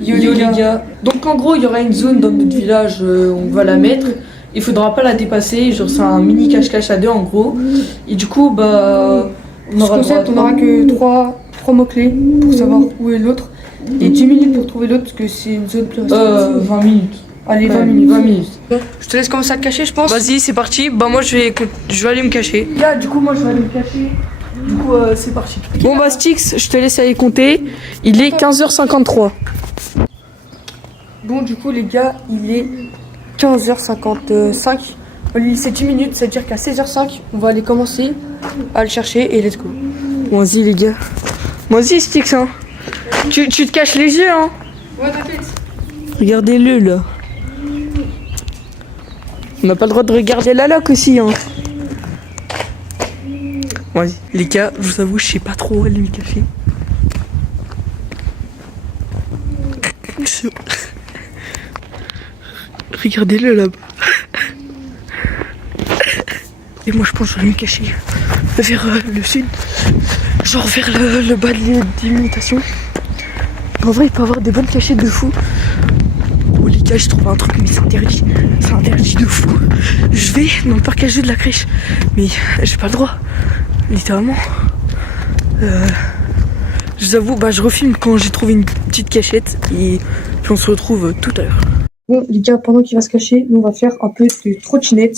Yo les gars. Donc en gros il y aura une zone dans notre village, on va la mettre. Il faudra pas la dépasser, genre c'est un mini cache-cache à deux en gros. Et du coup on aura que 3 mots-clés pour savoir où est l'autre. Et 10 minutes pour trouver l'autre parce que c'est une zone plus restreinte. 20 minutes. Allez, 20 minutes. Je te laisse commencer à te cacher, je pense. Vas-y, c'est parti. Bah moi je vais aller me cacher. Là, du coup, moi je vais aller me cacher. Du coup, c'est parti. Bon bah Stix, je te laisse aller compter. Il est 15h53. Bon, du coup, les gars, il est 15h55. On lui laisse 10 minutes, c'est-à-dire qu'à 16h05, on va aller commencer à le chercher et let's go. Bon, vas-y les gars. Vas-y Stix, hein. Tu te caches les yeux, hein. Ouais, t'inquiète. Regardez-le là. On n'a pas le droit de regarder la loque aussi, hein. Vas-y, les gars, je vous avoue, je sais pas trop où aller me cacher. Regardez-le là-bas. Et moi, je pense que je vais me cacher vers le sud. Genre vers le bas de l'imitation. En vrai, il peut y avoir des bonnes cachettes de fou. Oh les gars, j'ai trouvé un truc, mais c'est interdit. C'est interdit de fou. Je vais dans le parc à jeux de la crèche. Mais j'ai pas le droit. Littéralement. Je vous avoue, je refilme quand j'ai trouvé une petite cachette. Et puis on se retrouve tout à l'heure. Bon, les gars, pendant qu'il va se cacher, nous on va faire un peu de trottinette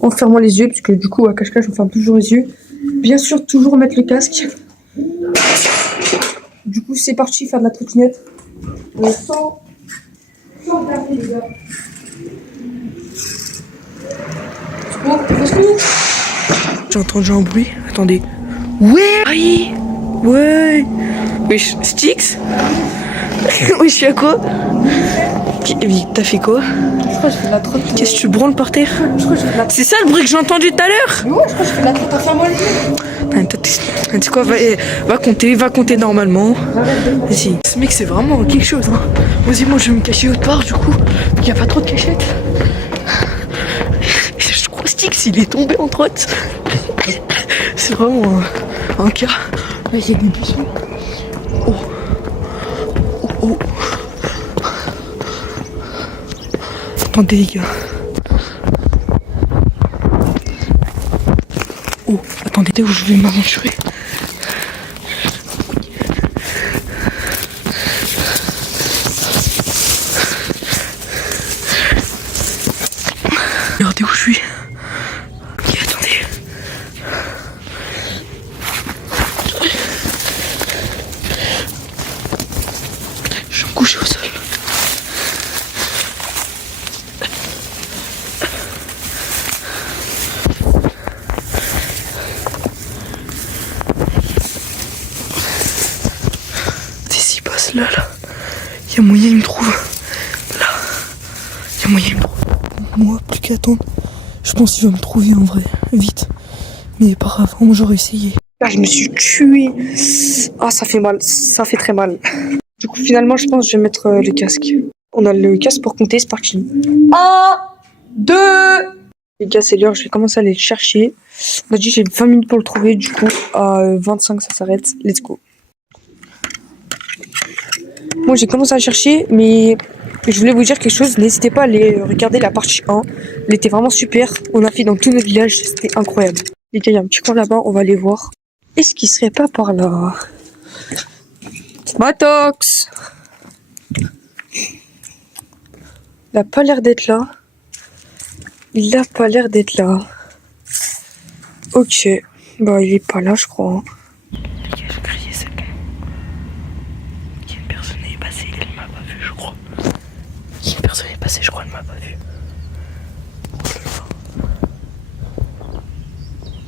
en fermant les yeux, parce que du coup, à cache-cache, on ferme toujours les yeux. Bien sûr, toujours mettre le casque. Du coup, c'est parti, faire de la trottinette. Sans regarder, les gars. Bon, j'ai entendu un bruit. Attendez. Ouais. Aïe. Ouais. Wesh, Stix. Wesh, je suis à quoi? T'as fait quoi? Je crois que je fais de la trotte. Qu'est-ce que tu branles par terre? Je crois que je fais de la trotte. C'est ça le bruit que j'ai entendu tout à l'heure? Mais ouais, je crois que je fais de la trotte à fermer les yeux. Tu sais quoi, va compter normalement. Vas-y. Ce mec c'est vraiment quelque chose, hein. Vas-y, moi je vais me cacher autre part du coup. Il n'y a pas trop de cachettes. Je crois Stix il est tombé en trotte. C'est vraiment un cas. Là il y a des buissons. Oh. Oh. Attendez les gars. Oh, attendez où je vais m'aventurer. Regardez où je suis. Ok, attendez. Je vais me coucher au sol. S'il passe là, il y a moyen il me trouve. Là, il y a moyen il me trouve. Moi, plus qu'à attendre. Je pense qu'il va me trouver en vrai, vite. Mais par avant, moi j'aurais essayé. Là, je me suis tué. Ah, ça fait mal. Ça fait très mal. Du coup, finalement, je pense que je vais mettre le casque. On a le casque pour compter, c'est parti. 1, 2. Les gars, c'est l'heure, je vais commencer à aller le chercher. On a dit j'ai 20 minutes pour le trouver, du coup, à 25, ça s'arrête. Let's go. Moi, j'ai commencé à chercher, mais je voulais vous dire quelque chose. N'hésitez pas à aller regarder la partie 1. Elle était vraiment super. On a fait dans tous nos villages, c'était incroyable. Les gars, il y a un petit coin là-bas, on va aller voir. Est-ce qu'il serait pas par là? Matox! Il a pas l'air d'être là. Il a pas l'air d'être là. Ok. Bah, il est pas là, je crois. Les gars, je criais ça. Une personne est passée, elle m'a pas vu, je crois. Une personne est passée, je crois, elle m'a pas vu.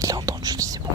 Il a entendu, c'est bon.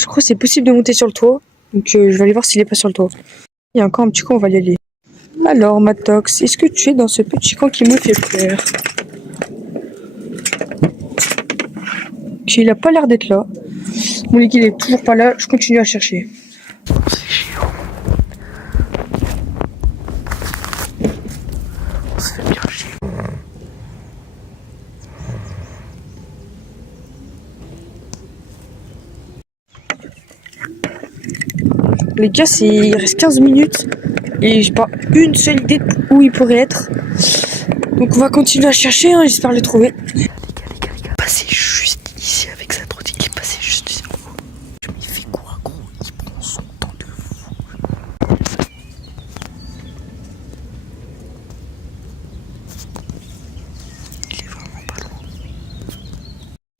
je crois que c'est possible de monter sur le toit. Donc je vais aller voir s'il est pas sur le toit. Il y a encore un petit coin, on va y aller. Alors Matox, est-ce que tu es dans ce petit coin qui me fait peur? Ok, il a pas l'air d'être là. Mon liquide est toujours pas là, je continue à chercher. C'est chiant. On se fait bien chier. Les gars, il reste 15 minutes et j'ai pas une seule idée de où il pourrait être. Donc on va continuer à chercher, hein, j'espère le trouver. Les gars. Passez juste ici avec sa droite. Il est passé juste ici. Mais il fait quoi, gros? Il prend son temps de fou. Il est vraiment pas loin.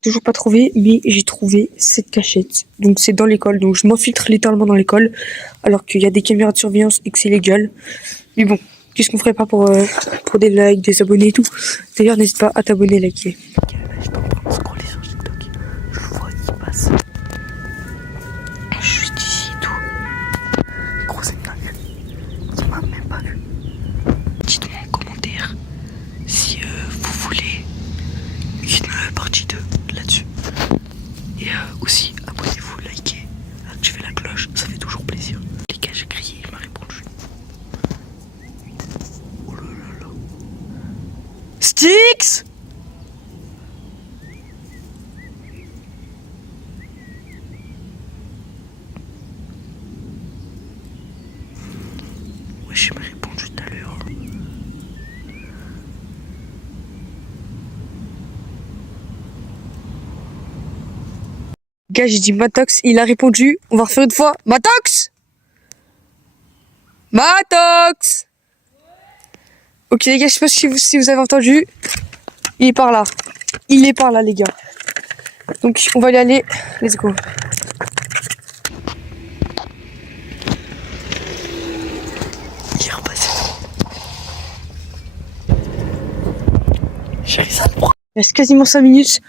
Toujours pas trouvé, mais j'ai trouvé cette cachette. Donc c'est dans l'école, donc je m'infiltre littéralement dans l'école, alors qu'il y a des caméras de surveillance et que c'est légal. Mais bon, qu'est-ce qu'on ferait pas pour des likes, des abonnés et tout. D'ailleurs, n'hésite pas à t'abonner, liker. Ok, là, je suis en train de scroller sur TikTok. Je vois qu'il passe. Juste ici et tout. Gros, c'est dingue. Il m'a même pas vu. Dites-moi en commentaire si vous voulez une partie 2 là-dessus. Et aussi, abonnez-vous, likez, activez la cloche, ça fait toujours plaisir. Les gars, j'ai crié, il m'a répondu. Oh là là là. Styx! Ouais, il m'a répondu tout à l'heure. Gars, j'ai dit Matox, il a répondu. On va refaire une fois. Matox! Matox! Ok les gars, je sais pas si vous avez entendu. Il est par là. Il est par là les gars. Donc on va y aller. Let's go. Il est repassé. Chérie, ça le prend. Il reste quasiment 5 minutes.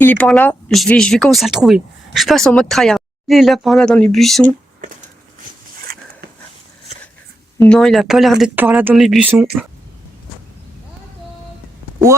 Il est par là. Je vais commencer à le trouver. Je passe en mode tryhard. Il est là par là dans les buissons. Non, il a pas l'air d'être par là dans les buissons. Ouais!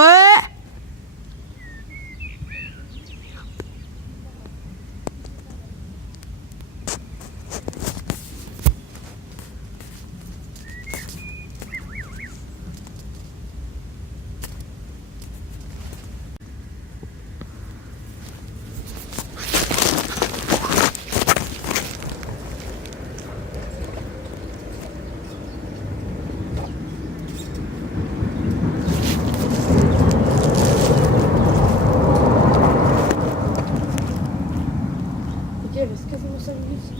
Ok, il reste quasiment 5 minutes.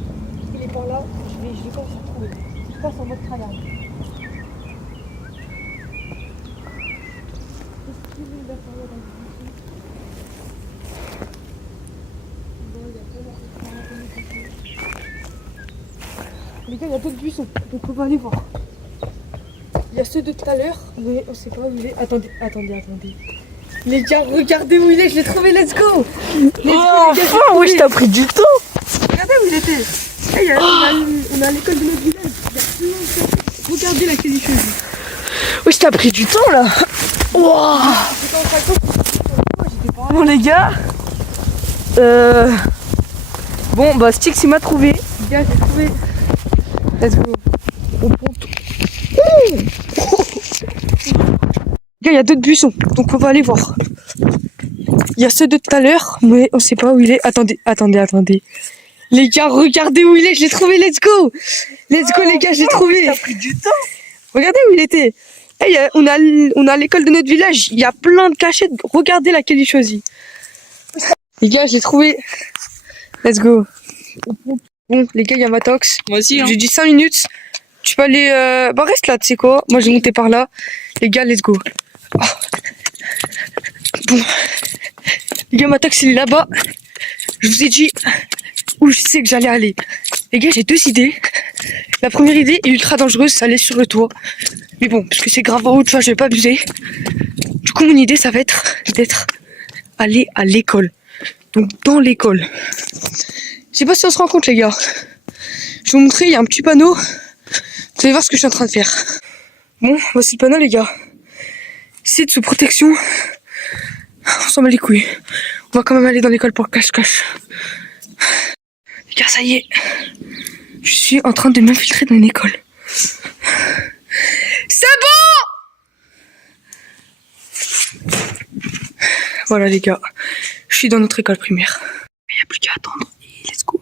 Il est par là. Je vais commencer à le trouver. Je passe en mode tryhard. Est-ce qu'il est là par là dans les buissons? Non, il y a pas l'air d'être par là. Les gars, il y a d'autres buissons, donc on va aller voir. Il y a ceux de tout à l'heure, mais on sait pas où il est. Attendez. Les gars, regardez où il est, je l'ai trouvé, let's go! Oh, enfin, oui, je t'ai pris du temps! Regardez où il était! Hey, on a l'école de notre village, il y a plein de choses. Regardez la qualité. Oui, je t'ai pris du temps là! Wow. Bon, les gars, bon, bah, Styx il m'a trouvé. Les gars, j'ai trouvé. Let's go. On prend tout. Les gars, il y a d'autres buissons, donc on va aller voir. Il y a ceux de tout à l'heure, mais on sait pas où il est. Attendez. Les gars, regardez où il est, je l'ai trouvé, let's go! Let's go, les gars, je l'ai trouvé! T'as pris du temps! Regardez où il était! Hey, on a l'école de notre village, il y a plein de cachettes, regardez laquelle il choisit. Les gars, je l'ai trouvé. Let's go. Bon, les gars, il y a Matox. Moi aussi, hein. J'ai dit 5 minutes. Tu peux aller... Bah reste là, tu sais quoi. Moi, je vais monter par là. Les gars, let's go. Oh. Bon. Les gars, Matox, il est là-bas. Je vous ai dit où je sais que j'allais aller. Les gars, j'ai 2 idées. La première idée est ultra dangereuse, c'est aller sur le toit. Mais bon, parce que c'est grave en haut, tu vois, je vais pas abuser. Du coup, mon idée, ça va être d'être allé à l'école. Donc, dans l'école. Je sais pas si on se rend compte, les gars. Je vais vous montrer, il y a un petit panneau. Vous allez voir ce que je suis en train de faire. Bon, voici le panneau, les gars. Site sous protection. On s'en bat les couilles. On va quand même aller dans l'école pour cache-cache. Les gars, ça y est. Je suis en train de m'infiltrer dans une école. C'est bon! Voilà, les gars. Je suis dans notre école primaire. Il n'y a plus qu'à attendre. Et let's go.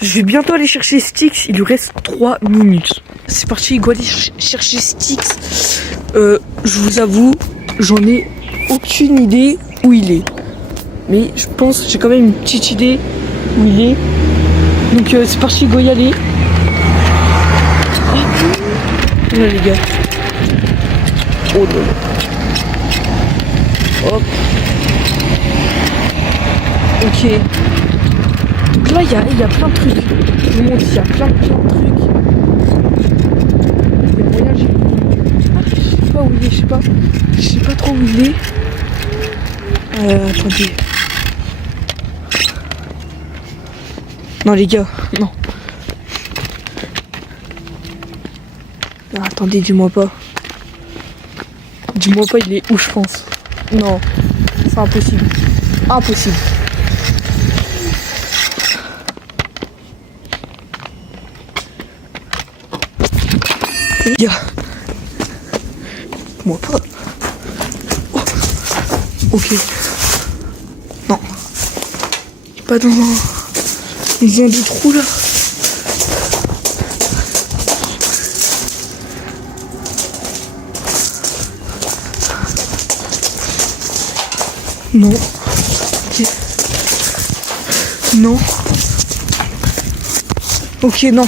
Je vais bientôt aller chercher Styx, il lui reste 3 minutes. C'est parti, il doit aller chercher Styx. Je vous avoue, j'en ai aucune idée où il est. Mais je pense que j'ai quand même une petite idée où il est. Donc c'est parti, il doit y aller. Oh là les gars. Oh là là. Hop. Ok. Donc là, il y a plein de trucs. Je vous montre, il y a plein de trucs. Les moyens, je sais pas où il est, je sais pas trop où il est. Attendez. Non, les gars, non. Non, attendez, dis-moi pas. Dis-moi pas, il est où, je pense. Non, c'est impossible. Impossible. Les gars, moi pas. Oh. Ok. Non. Pas dans un des trous là. Non. Ok. Non. Ok, non.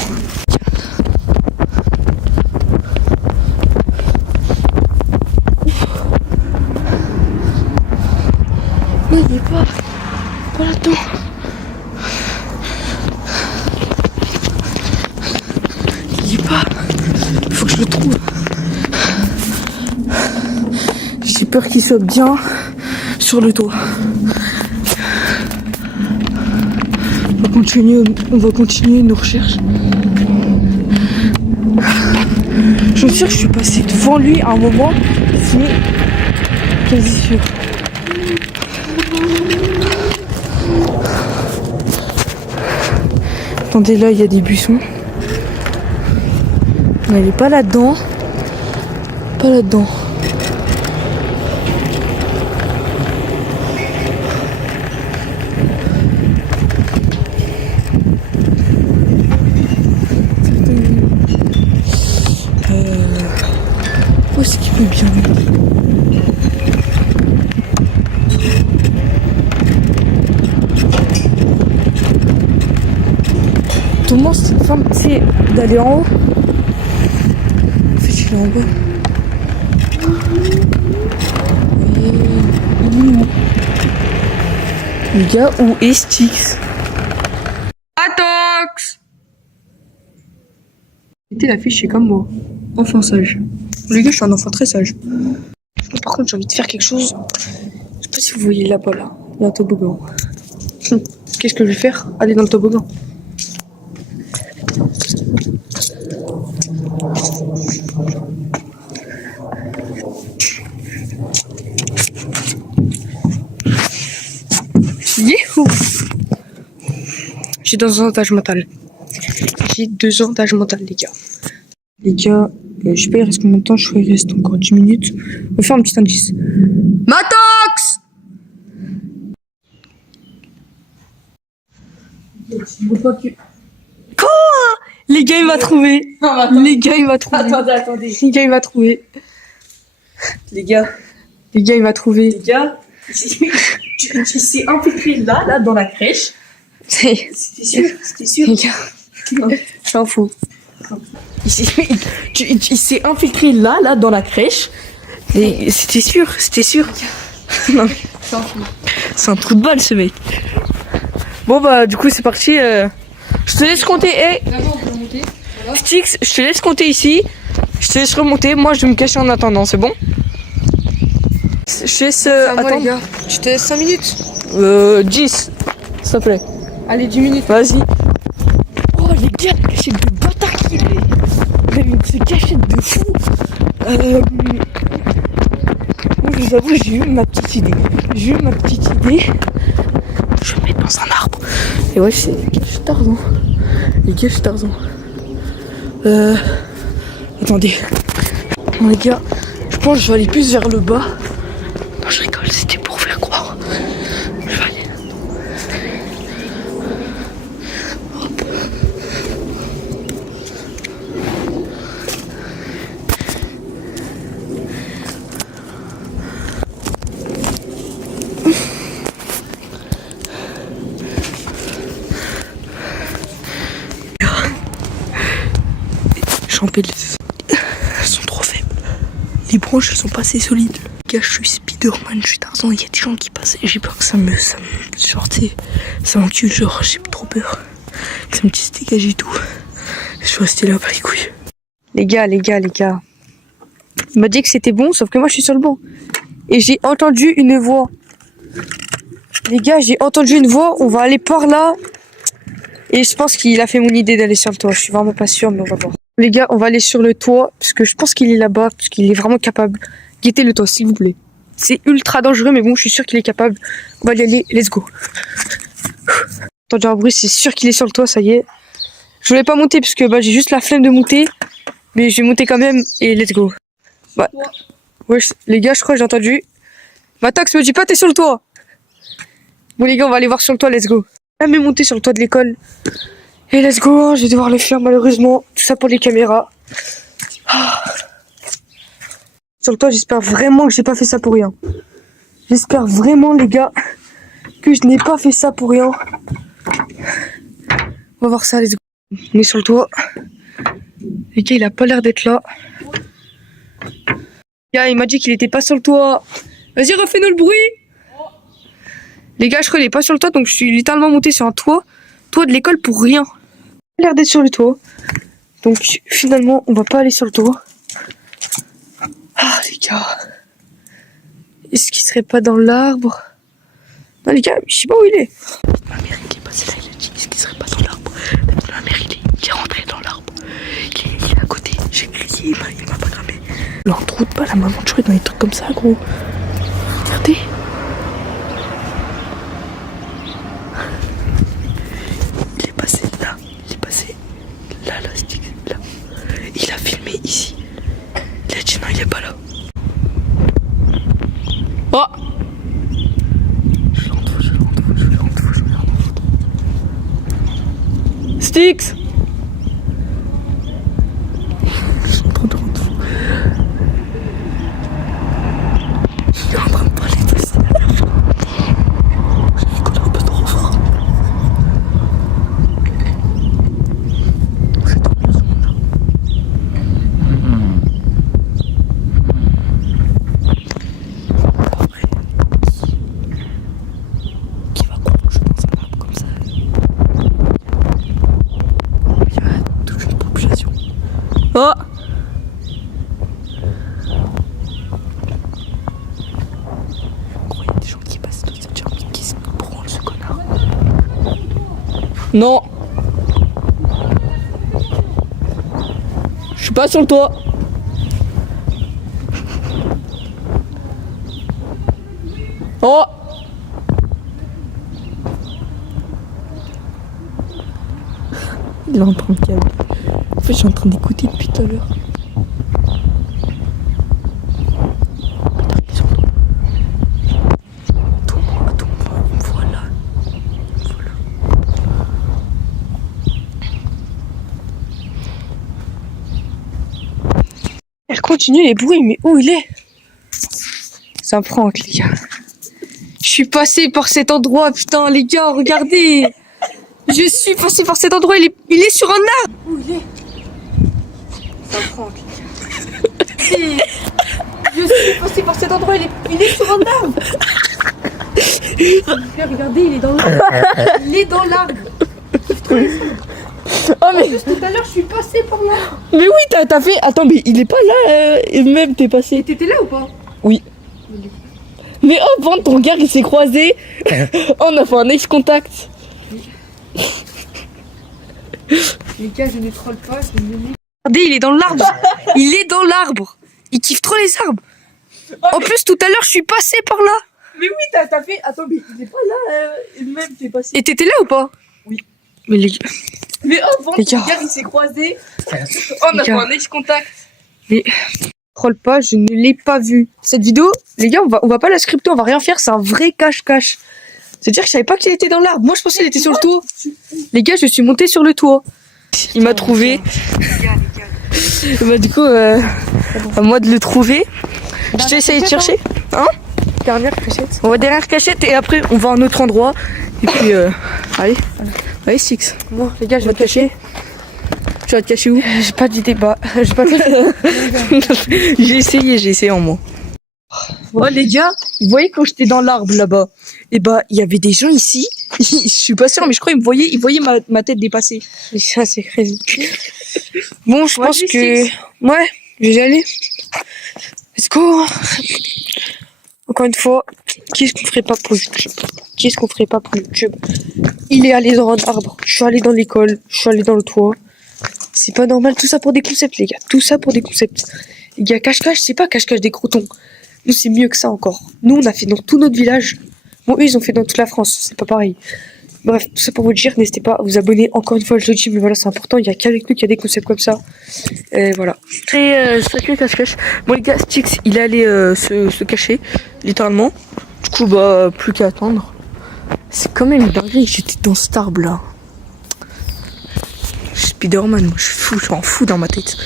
Non, il est pas là-dedans. Il est pas. Faut que je le trouve. J'ai peur qu'il soit bien sur le toit. On va continuer nos recherches. Je suis sûr que je suis passé devant lui à un moment, c'est quasi sûr. Attendez, là il y a des buissons. Non, il est pas là-dedans. Pas là-dedans. Où est-ce qu'il peut bien être? Thomas, c'est d'aller en haut. En fait, il est en bas. Les gars, où est Styx? Atox! Mettez l'affiche, c'est comme moi. Enfant sage. Les gars, je suis un enfant très sage. Par contre, j'ai envie de faire quelque chose. Je sais pas si vous voyez là-bas, là. Il y a un toboggan. Qu'est-ce que je vais faire? Aller dans le toboggan. Youhou! J'ai 2 ans d'âge mental. J'ai 2 ans d'âge mental, les gars. Les gars, je sais pas, il reste combien de temps? Je crois qu'il reste encore 10 minutes. On va faire un petit indice. Matox! Quoi? Les gars, il m'a trouvé. Les gars, il m'a trouvé. Attendez. Les gars, il m'a trouvé. Les gars, il m'a trouvé. Les gars, tu s'est infiltré là, dans la crèche. C'était sûr. Les gars, je m'en fous. Il s'est infiltré là, dans la crèche. Et c'était sûr. Non, mais c'est un trou de balle, ce mec. Bon, bah, du coup, c'est parti. Je Je te laisse compter. Hey, D'abord, on peut monter. Voilà. Stix, je te laisse compter ici. Je te laisse remonter. Moi, je vais me cacher en attendant. C'est bon? Je te laisse Moi, les attendre. gars. Je te laisse 5 minutes. 10, s'il te plaît. Allez, 10 minutes. Vas-y. Oh, les gars, la cachette de bâtard qu'il est. Mais c'est cachette de fou. Moi, je vous avoue, j'ai eu ma petite idée. Je vais me mettre dans un arbre. Et ouais, c'est les gars, je suis Tarzan. Attendez. Bon, les gars, je pense que je vais aller plus vers le bas. Non, je rigole, c'était pour faire croire. Je vais aller. Hop. Champé, elles sont trop faibles. Les branches, elles sont pas assez solides. Les gars, je suis Spider-Man, je suis Tarzan. Il y a des gens qui passent et j'ai peur que ça me genre, tu sais, ça m'encule. Genre, j'ai trop peur que ça me tisse dégage et tout. Je suis resté là, pas les couilles. Les gars. Il m'a dit que c'était bon, sauf que moi, je suis sur le banc. Et j'ai entendu une voix. Les gars, j'ai entendu une voix. On va aller par là. Et je pense qu'il a fait mon idée d'aller sur le toit. Je suis vraiment pas sûre, mais on va voir. Les gars, on va aller sur le toit, parce que je pense qu'il est là-bas, parce qu'il est vraiment capable. Guettez le toit, s'il vous plaît. C'est ultra dangereux, mais bon, je suis sûr qu'il est capable. On va y aller, let's go. Entendu un bruit, c'est sûr qu'il est sur le toit, ça y est. Je voulais pas monter, parce que j'ai juste la flemme de monter. Mais je vais monter quand même, et let's go. Ouais, les gars, je crois que j'ai entendu. Matox, me dis pas, t'es sur le toit. Bon, les gars, on va aller voir sur le toit, let's go. Jamais monter sur le toit de l'école. Et let's go, je vais devoir le faire malheureusement. Tout ça pour les caméras. Sur le toit, j'espère vraiment que j'ai pas fait ça pour rien. J'espère vraiment, les gars, que je n'ai pas fait ça pour rien. On va voir ça, let's go. On est sur le toit. Les gars, il a pas l'air d'être là. Les gars, il m'a dit qu'il était pas sur le toit. Vas-y, refais-nous le bruit. Les gars, je crois qu'il est pas sur le toit, donc je suis littéralement monté sur un toit de l'école pour rien. Il a l'air d'être sur le toit. Donc finalement, on va pas aller sur le toit. Ah les gars. Est-ce qu'il serait pas dans l'arbre? Non les gars, je sais pas où il est. Ma mère il est passé là, il a dit est-ce qu'il serait pas dans l'arbre? Ma mère il est rentré dans l'arbre. Il est à côté. J'ai crié, il m'a pas gratté. Leur trou de balle, la maman de jouer dans des trucs comme ça, gros. Regardez. Il est passé là. Là, stick, là. Il a filmé ici. Il a dit non, il est pas là. Oh! Je l'ai en foutre. Stix! Je suis en train de rendre fou. Il est en train de parler de ça. Je rigole un peu trop fort. Je vais dormir sur mon arbre. Après, qui va croire que je suis dans un arbre comme ça? Il y a toute une population. Oh! Gros, il y a des gens qui passent tout cette genre, mais qu'est-ce que branle ce connard? Non! Je suis pas sur le toit! Oh! Il est en train de câble. En fait, je suis en train d'écouter depuis tout à l'heure. Putain, ils sont où? Attends, on me voit là. Voilà. Elle continue les bruits, mais où il est? C'est un prank, les gars. Je suis passé par cet endroit, putain, les gars, regardez. Je suis passé par cet endroit, il est sur un arbre. Où il est? C'est un prank, les gars. Je suis passé par cet endroit, il est sur un arbre. Regardez, il est dans l'arbre. Il est dans l'arbre. Juste tout à l'heure, je suis passée par là. Mais oui, t'as fait. Attends, mais il est pas là, et même t'es passé. T'étais là ou pas? Oui. Mais hop, bon, ton regard il s'est croisé. On a fait un ex contact. Les gars, je ne troll pas, je ne lis. Regardez, il est dans l'arbre. Il est dans l'arbre. Il kiffe trop les arbres. En plus, tout à l'heure, je suis passée par là. Mais oui, t'as fait. Attends, mais il est pas là, et même t'es passé. Et t'étais là ou pas? Oui. Mais les gars. Mais hop, bon, Les ton gars. regard il s'est croisé. On a Les fait gars. un ex contact. Mais troll pas, je ne l'ai pas vu. Cette vidéo, les gars, on va pas la scripter, on va rien faire, c'est un vrai cache-cache. C'est-à-dire que je savais pas qu'il était dans l'arbre. Moi, je pensais qu'il était sur le toit. Les gars, je suis montée sur le toit. Il m'a trouvé. Bah, du coup, à moi de le trouver. Je t'ai essayé de chercher. Hein? Dernière cachette. On va derrière cachette et après, on va à un autre endroit. Et puis, allez. Allez, Six. Bon, les gars, je vais te cacher. Tu vas te cacher où? J'ai pas d'idée. Bah, j'ai pas J'ai essayé en moi. Oh les gars, vous voyez quand j'étais dans l'arbre là-bas, et bah il y avait des gens ici. Je suis pas sûre, mais je crois qu'ils me voyaient, ils voyaient ma tête dépasser. Ça, c'est crazy. Bon, je pense que ouais, je vais y aller. Let's go. Encore une fois, qu'est-ce qu'on ferait pas pour YouTube? Qu'est-ce qu'on ferait pas pour YouTube? Il est allé dans un arbre, je suis allé dans l'école, je suis allé dans le toit. C'est pas normal, tout ça pour des concepts, les gars. Tout ça pour des concepts. Les gars, cache-cache, c'est pas cache-cache des crotons. Nous, c'est mieux que ça encore. Nous, on a fait dans tout notre village. Bon, eux, ils ont fait dans toute la France. C'est pas pareil. Bref, tout ça pour vous dire, n'hésitez pas à vous abonner. Encore une fois, je le dis, mais voilà, c'est important. Il y a qu'avec nous qu'il y a des concepts comme ça. Et voilà. Et sacré cache-cache. Bon, les gars, Stix, il est allé se cacher, littéralement. Du coup, bah, plus qu'à attendre. C'est quand même une dinguerie. J'étais dans cet arbre là. Je suis Spider-Man, moi, je suis fou, j'en fous dans ma tête.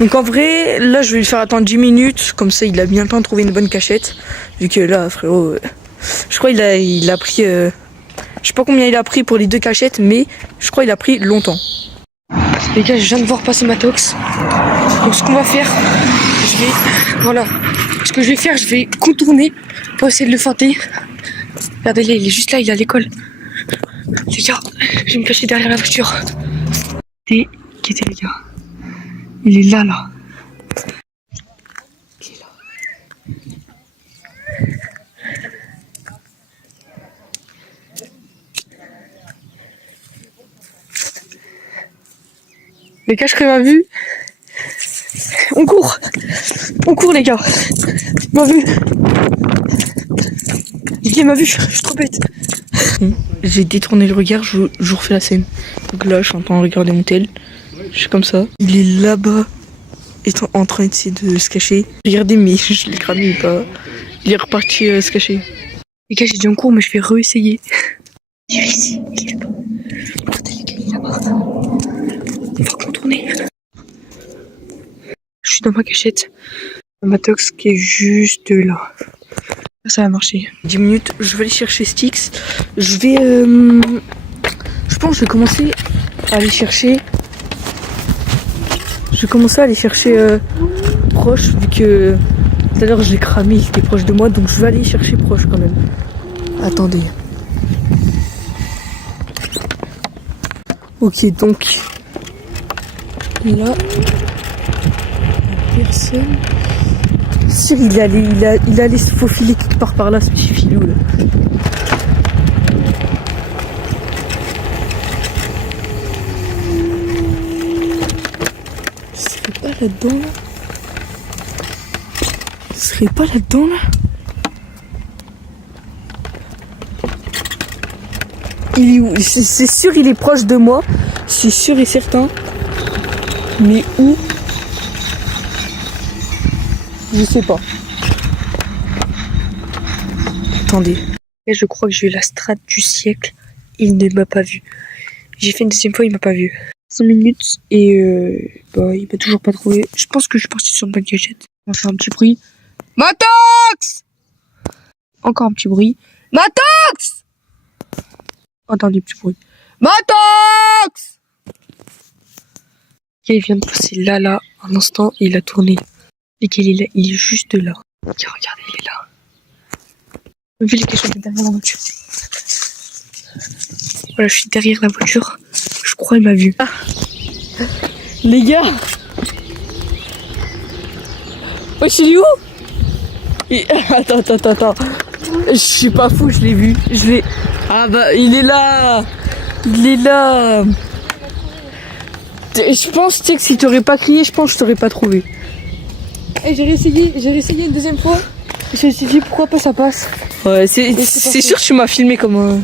Donc en vrai, là je vais lui faire attendre 10 minutes, comme ça il a bien le temps de trouver une bonne cachette. Vu que là, frérot, je crois il a pris, je sais pas combien il a pris pour les 2 cachettes, mais je crois il a pris longtemps. Les gars, je viens de voir passer ma tox. Donc ce qu'on va faire, voilà. Ce que je vais faire, je vais contourner pour essayer de le feinter. Regardez, là, il est juste là, il est à l'école. Les gars, je vais me cacher derrière la voiture. Qui était, les gars? Il est là, là. Il est là. Les gars, je ferai ma vue. On court, les gars. Ma vue. Il m'a vu, je suis trop bête. J'ai détourné le regard, je vous refais la scène. Donc là, je suis en train de regarder mon tel. Je suis comme ça. Il est là-bas, étant en train d'essayer de se cacher. Regardez, mais je l'ai cramé ou pas. Il est reparti se cacher. Les gars, j'ai dit en cours, mais je vais réessayer. Il est ici, il est là-bas. Regardez, les gars, il est là-bas. On va contourner. Je suis dans ma cachette. Ma tox qui est juste là. Ça va marcher. 10 minutes, je vais aller chercher Stix. Je vais... je pense que je vais commencer à aller chercher... Je vais commencer à aller chercher proche, vu que tout à l'heure je l'ai cramé, il était proche de moi, donc je vais aller chercher proche quand même. Attendez. Ok, donc là, personne. Sûr, il allait se faufiler quelque part par là, ce petit filou là. Là-dedans là. Il serait pas là-dedans là. Il est où? C'est sûr il est proche de moi. C'est sûr et certain. Mais où? Je sais pas. Attendez. Et je crois que j'ai eu la strat du siècle. Il ne m'a pas vu. J'ai fait une deuxième fois, il m'a pas vu. 5 minutes et bah il m'a toujours pas trouvé. Je pense que je suis partie sur une bonne cachette. On va faire un petit bruit. Matox! Encore un petit bruit. Matox! Entendez le petit bruit. Matox! Il vient de passer là, un instant, et il a tourné. Et qu'il est là, il est juste là. Regardez, il est là. Vu les questions derrière la voiture. Voilà, je suis derrière la voiture. Je crois qu'il m'a vu. Ah. Les gars. Wesh, il est où? Attends. Je suis pas fou, je l'ai vu. Ah bah, il est là. Il est là. Je pense, tu sais, que si t'aurais pas crié, je pense que je t'aurais pas trouvé. Et j'ai réessayé une deuxième fois. Je me suis dit pourquoi pas ça passe. Ouais, c'est sûr que tu m'as filmé comme un...